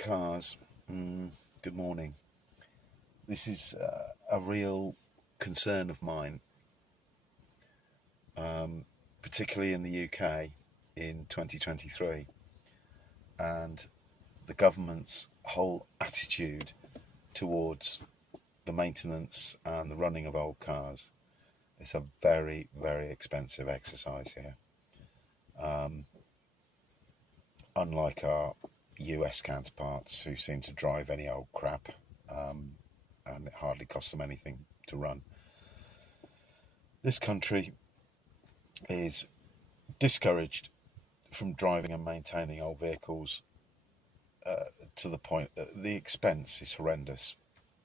Cars. Good morning. This is a real concern of mine, particularly in the UK in 2023, and the government's whole attitude towards the maintenance and the running of old cars. It's a very, very expensive exercise here. Unlike our US counterparts who seem to drive any old crap, and it hardly costs them anything to run. This country is discouraged from driving and maintaining old vehicles to the point that the expense is horrendous.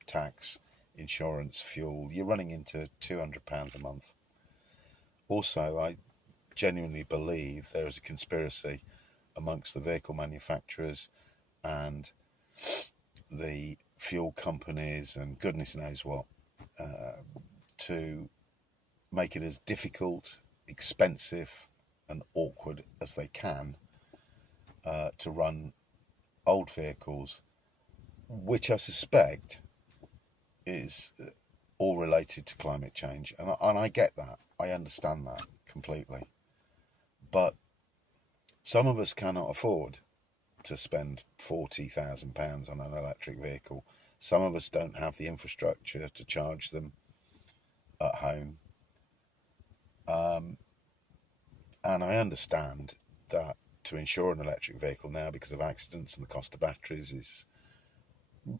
Tax, insurance, fuel, you're running into £200 a month. Also, I genuinely believe there is a conspiracy amongst the vehicle manufacturers and the fuel companies and goodness knows what, to make it as difficult, expensive and awkward as they can to run old vehicles, which I suspect is all related to climate change. And I get that, I understand that completely, but some of us cannot afford to spend £40,000 on an electric vehicle. Some of us don't have the infrastructure to charge them at home. And I understand that to insure an electric vehicle now, because of accidents and the cost of batteries, is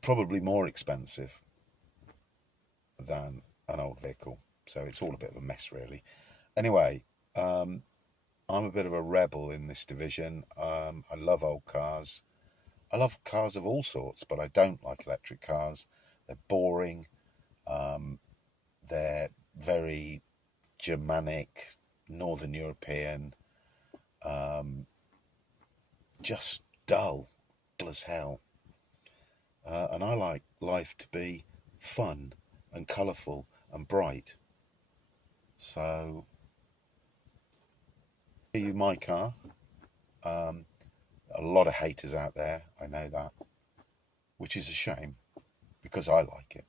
probably more expensive than an old vehicle. So it's all a bit of a mess, really. Anyway, I'm a bit of a rebel in this division. I love old cars. I love cars of all sorts, but I don't like electric cars. They're boring. They're very Germanic, Northern European, just dull as hell. And I like life to be fun and colourful and bright. So my car. A lot of haters out there, I know that, which is a shame because I like it.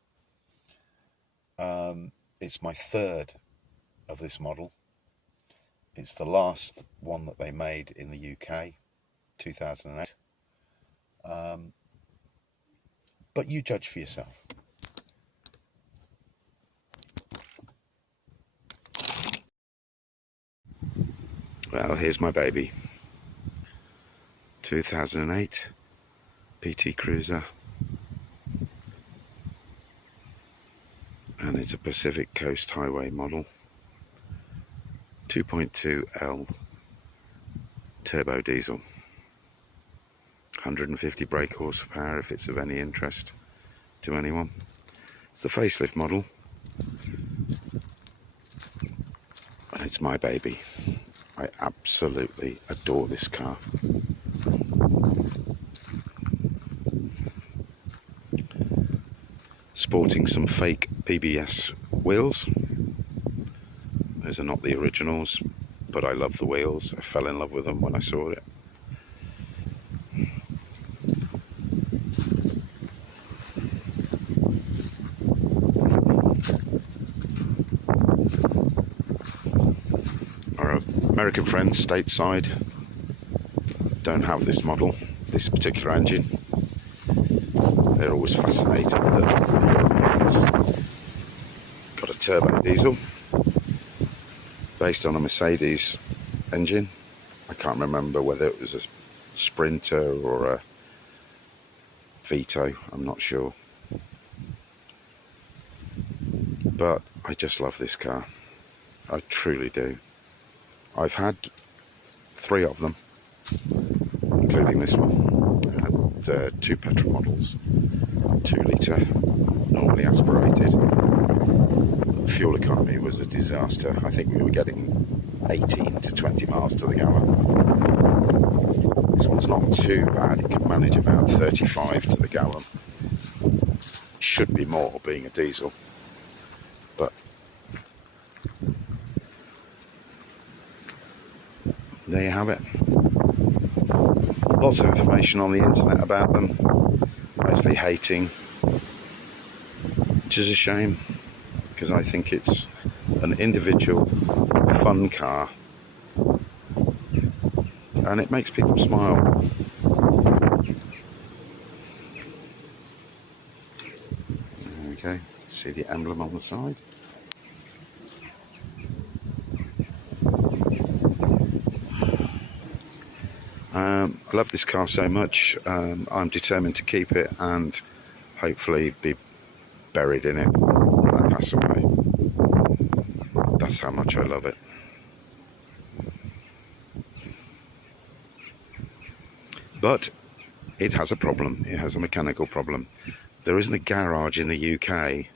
It's my third of this model. It's the last one that they made in the UK, 2008. But you judge for yourself. Well, here's my baby. 2008 PT Cruiser. And it's a Pacific Coast Highway model. 2.2L turbo diesel. 150 brake horsepower if it's of any interest to anyone. It's the facelift model. And it's my baby. I absolutely adore this car. Sporting some fake PBS wheels. Those are not the originals, but I love the wheels. I fell in love with them when I saw it. Our American friends stateside don't have this model, this particular engine. They're always fascinated that it's got a turbo diesel based on a Mercedes engine. I can't remember whether it was a Sprinter or a Vito, I'm not sure. But I just love this car. I truly do. I've had 3 of them, including this one. I had 2 petrol models, 2 litre, normally aspirated. The fuel economy was a disaster. I think we were getting 18 to 20 miles to the gallon. This one's not too bad. It can manage about 35 to the gallon. Should be more being a diesel, but there you have it. lots of information on the internet about them, mostly hating, which is a shame, because I think it's an individual fun car and it makes people smile. There we go, see the emblem on the side. I love this car so much, I'm determined to keep it and hopefully be buried in it when I pass away. That's how much I love it. But it has a problem, it has a mechanical problem. There isn't a garage in the UK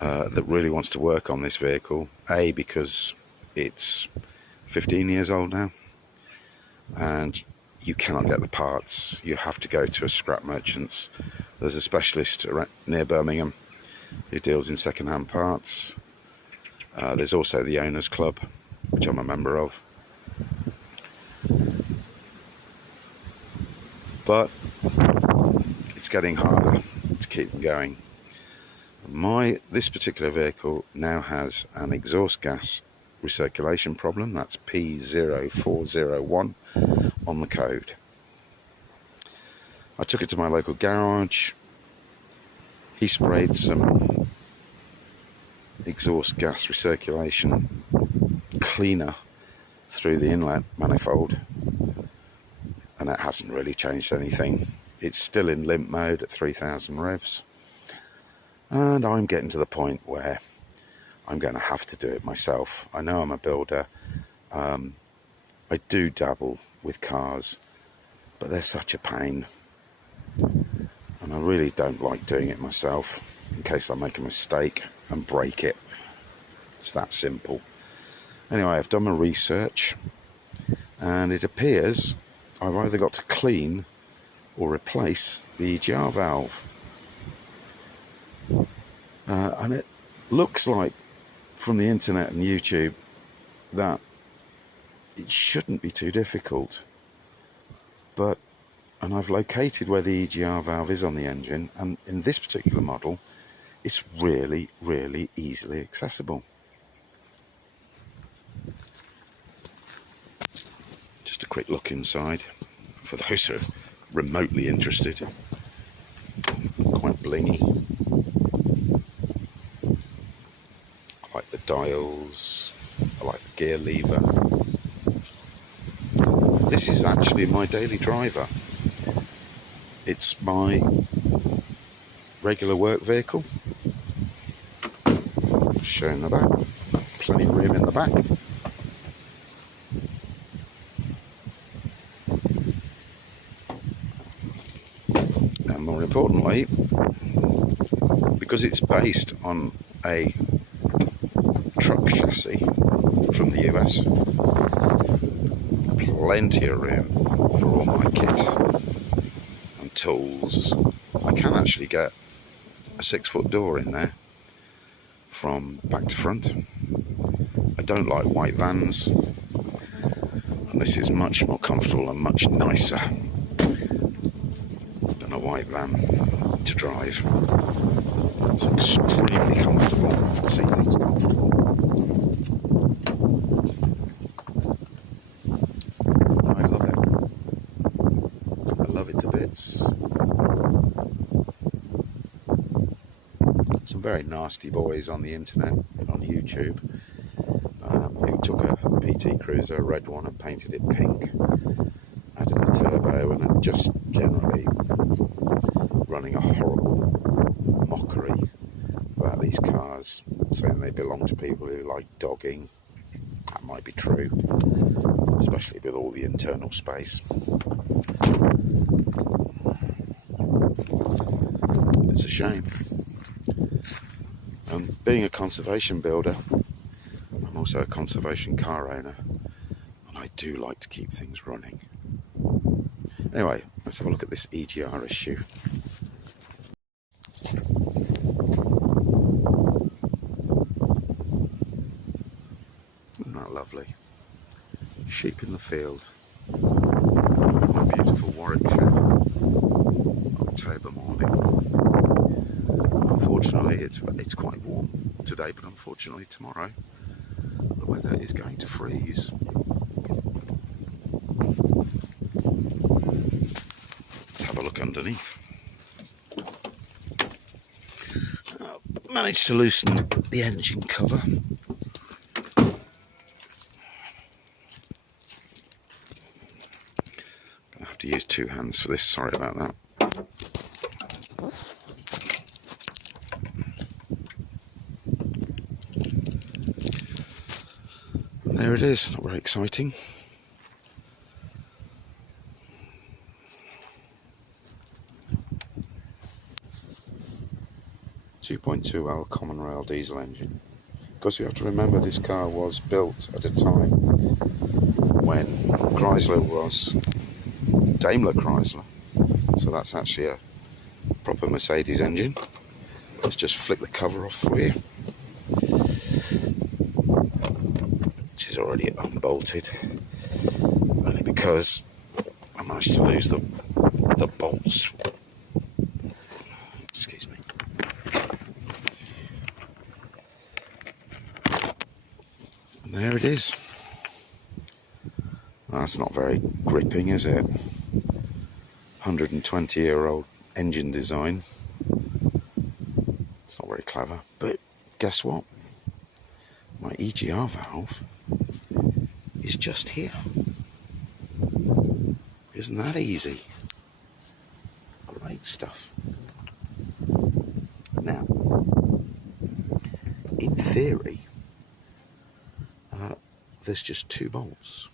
that really wants to work on this vehicle. A, because it's 15 years old now and you cannot get the parts. You have to go to a scrap merchant's. There's a specialist near Birmingham who deals in second-hand parts. There's also the Owners Club, which I'm a member of. But it's getting harder to keep them going. This particular vehicle now has an exhaust gas recirculation problem. That's P0401 on the code. I took it to my local garage. He sprayed some exhaust gas recirculation cleaner through the inlet manifold, and that hasn't really changed anything. It's still in limp mode at 3000 revs, and I'm getting to the point where I'm going to have to do it myself. I know I'm a builder. I do dabble with cars, but they're such a pain, and I really don't like doing it myself in case I make a mistake and break it. It's that simple. Anyway, I've done my research and it appears I've either got to clean or replace the EGR valve, and it looks like from the internet and YouTube that it shouldn't be too difficult, and I've located where the EGR valve is on the engine, and in this particular model it's really, really easily accessible. Just a quick look inside for those who are remotely interested. Quite blingy. I like the dials, I like the gear lever. This is actually my daily driver. It's my regular work vehicle. Showing the back, plenty of room in the back. And more importantly, because it's based on a truck chassis from the US, plenty of room for all my kit and tools. I can actually get a 6-foot door in there from back to front. I don't like white vans, and this is much more comfortable and much nicer than a white van to drive. It's extremely comfortable, the seating's comfortable. I love it. I love it to bits. Some very nasty boys on the internet, on YouTube, who took a PT Cruiser, a red one, and painted it pink, added a turbo, and are just generally running a horrible mockery about these cars, saying they belong to people who like dogging. That might be true, especially with all the internal space. It's a shame. And being a conservation builder, I'm also a conservation car owner, and I do like to keep things running. Anyway, let's have a look at this EGR issue. Isn't that lovely? Sheep in the field. What a beautiful it's quite warm today, but unfortunately tomorrow the weather is going to freeze. Let's have a look underneath. I managed to loosen the engine cover. Gonna have to use two hands for this, sorry about that. And there it is, not very exciting. .2L common rail diesel engine. Because you have to remember this car was built at a time when Chrysler was Daimler Chrysler, so that's actually a proper Mercedes engine. Let's just flick the cover off for you, which is already unbolted, only because I managed to lose the bolts. Excuse me. And there it is. That's not very gripping, is it? 120-year-old engine design. It's not very clever, but guess what? My EGR valve is just here. Isn't that easy? Great stuff. Now, in theory, there's just two bolts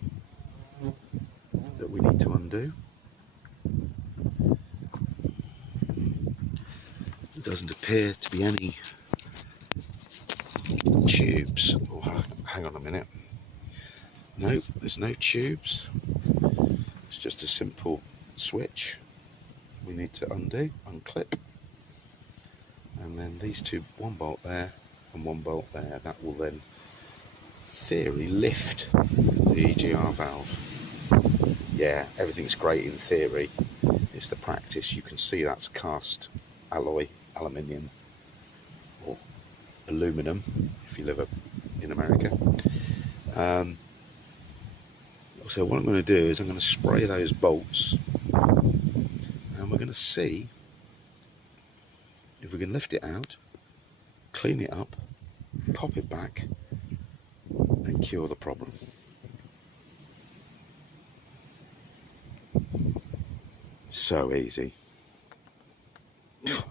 that we need to undo. There doesn't appear to be any tubes. Oh, hang on a minute. No, there's no tubes. It's just a simple switch we need to undo, unclip. And then these two, one bolt there and one bolt there, that will then, theory, lift the EGR valve. Yeah, everything's great in theory. It's the practice. You can see that's cast alloy, aluminium or aluminum if you live up in America. So what I'm going to do is I'm going to spray those bolts and we're going to see if we can lift it out, clean it up, pop it back and cure the problem. So easy.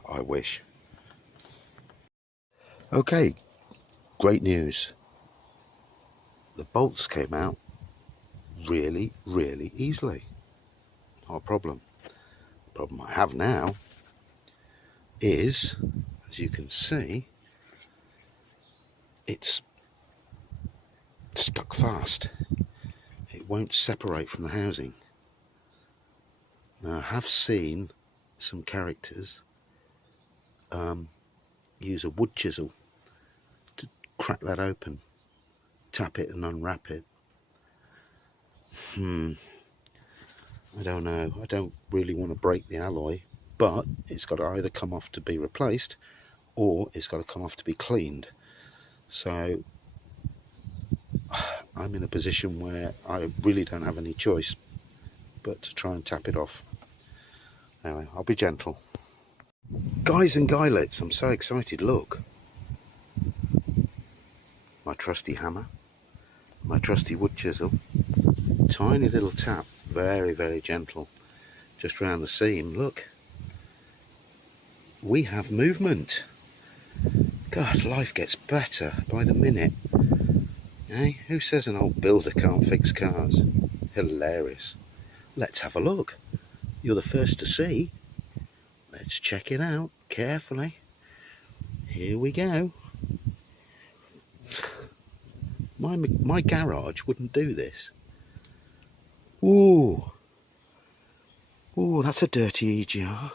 I wish. Okay, great news. The bolts came out really, really easily. Not a problem. The problem I have now is, as you can see, it's stuck fast. It won't separate from the housing. Now, I have seen some characters use a wood chisel to crack that open, tap it and unwrap it. I don't know. I don't really want to break the alloy, but it's got to either come off to be replaced or it's got to come off to be cleaned. So I'm in a position where I really don't have any choice but to try and tap it off. Anyway, I'll be gentle. Guys and guylets, I'm so excited. Look, my trusty hammer, my trusty wood chisel, tiny little tap, very, very gentle, just round the seam. Look, we have movement. God, life gets better by the minute. Hey, who says an old builder can't fix cars? Hilarious. Let's have a look. You're the first to see. Let's check it out carefully. Here we go. My garage wouldn't do this. Ooh. Ooh, that's a dirty EGR.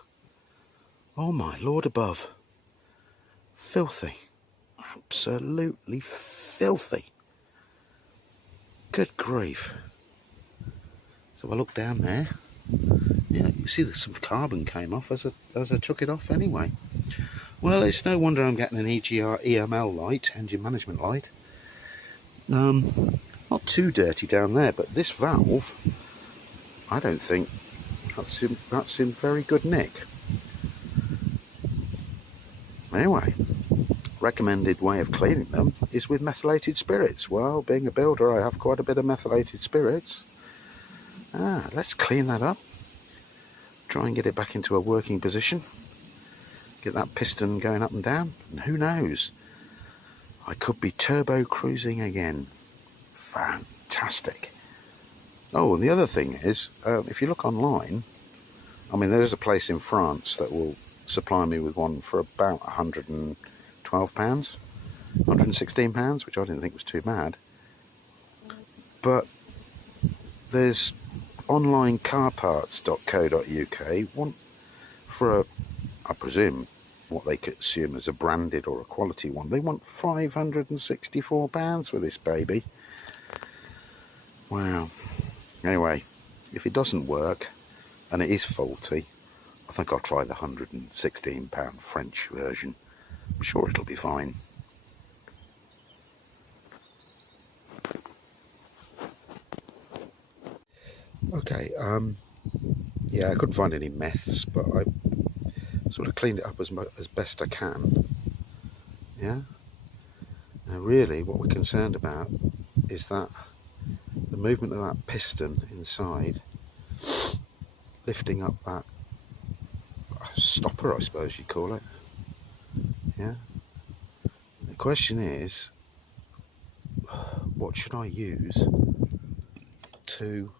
Oh my Lord above. Filthy. Absolutely filthy. Good grief. So I look down there. Yeah, you see that some carbon came off as I took it off anyway. Well, it's no wonder I'm getting an EGR EML light, engine management light. Not too dirty down there, but this valve, I don't think that's in very good nick. Anyway, recommended way of cleaning them is with methylated spirits. Well, being a builder, I have quite a bit of methylated spirits. Let's clean that up. Try and get it back into a working position. Get that piston going up and down. And who knows? I could be turbo cruising again. Fantastic. Oh, and the other thing is, if you look online, I mean, there's a place in France that will supply me with one for about £112, £116, which I didn't think was too bad. But there's online carparts.co.uk, one for a, I presume, what they could assume as a branded or a quality one. They want £564 for this baby. Wow. Anyway, if it doesn't work and it is faulty, I think I'll try the £116 French version. I'm sure it'll be fine. Okay, yeah, I couldn't find any meths, but I sort of cleaned it up as best I can. Yeah. Now really what we're concerned about is that the movement of that piston inside, lifting up that stopper, I suppose you'd call it. Yeah. The question is, what should I use to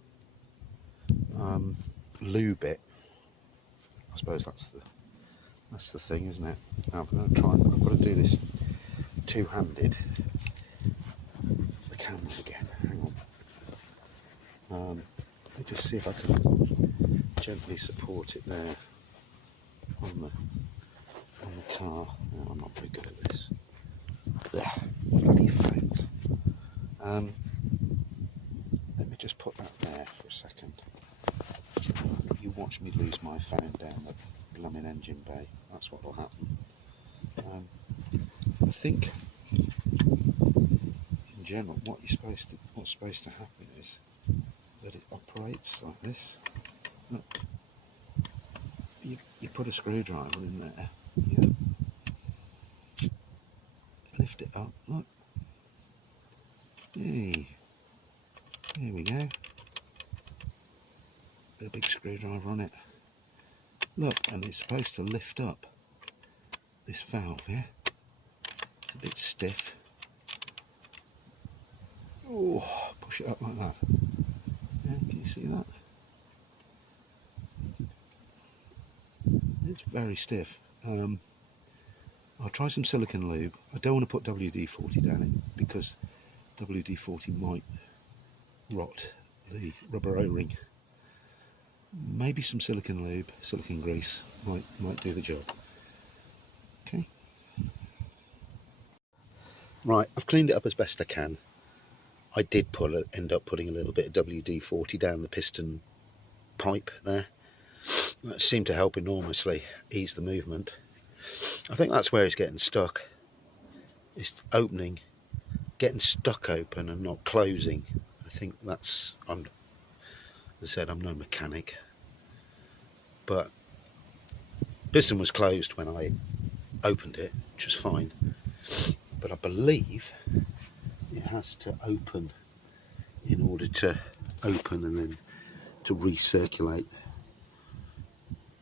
lube it? I suppose that's the thing, isn't it? Now I'm going to try. I've got to do this two-handed. The camera again. Hang on. Let me just see if I can gently support it there on the car. No, I'm not very good at this. Bloody phones. Let me just put that there for a second. You watch me lose my phone down the blooming engine bay. That's what will happen. I think, in general, what's supposed to happen is that it operates like this. Look, you put a screwdriver in there. Yeah. Lift it up. Look. Hey. There we go. Put a big screwdriver on it. Look, and it's supposed to lift up this valve here. It's a bit stiff. Oh, push it up like that. Yeah, can you see that? It's very stiff. I'll try some silicone lube. I don't want to put WD-40 down it because WD-40 might rot the rubber O-ring. Maybe some silicone lube, silicone grease might do the job. Okay. Right, I've cleaned it up as best I can. I did end up putting a little bit of WD-40 down the piston pipe there. That seemed to help enormously ease the movement. I think that's where it's getting stuck. It's opening, getting stuck open and not closing. I think that's, as I said, I'm no mechanic, but piston was closed when I opened it, which was fine, but I believe it has to open in order to open and then to recirculate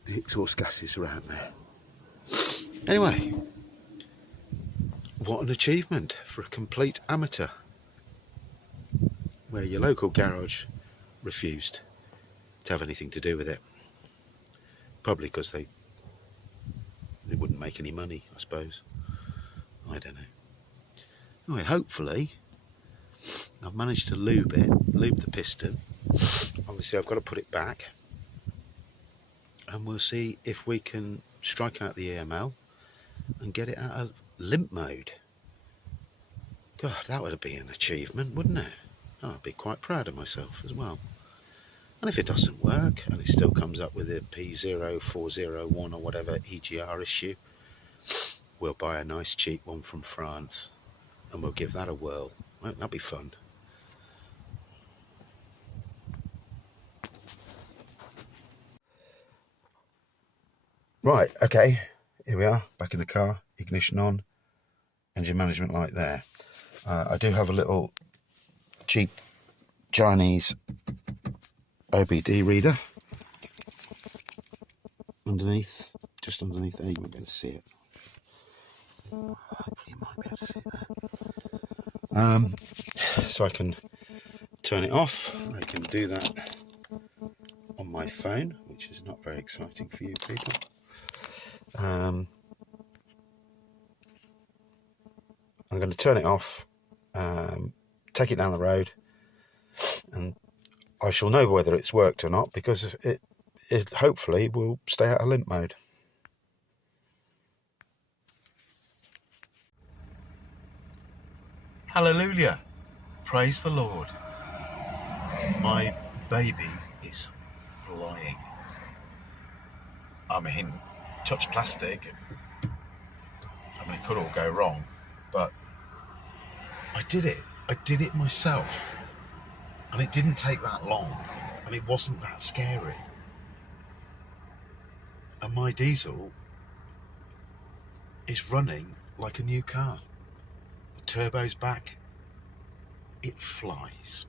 the exhaust gases around there. Anyway, what an achievement for a complete amateur, where your local garage refused to have anything to do with it. Probably because they wouldn't make any money, I suppose. I don't know. Anyway, hopefully I've managed to lube the piston. Obviously I've got to put it back, and we'll see if we can strike out the EML and get it out of limp mode. God, that would have been an achievement, wouldn't it? I'd be quite proud of myself as well. And if it doesn't work and it still comes up with a P0401 or whatever EGR issue, we'll buy a nice cheap one from France and we'll give that a whirl. Won't that be fun? Right, okay, here we are, back in the car, ignition on, engine management light there. I do have a little cheap Chinese OBD reader underneath, just underneath there. You won't be able to see it. Hopefully you might be able to see it there. So I can turn it off. I can do that on my phone, which is not very exciting for you people. I'm going to turn it off, take it down the road, and I shall know whether it's worked or not, because it hopefully will stay out of limp mode. Hallelujah! Praise the Lord. My baby is flying. I mean, touch plastic. I mean, it could all go wrong, but I did it. I did it myself. And it didn't take that long, and it wasn't that scary. And my diesel is running like a new car. The turbo's back. It flies.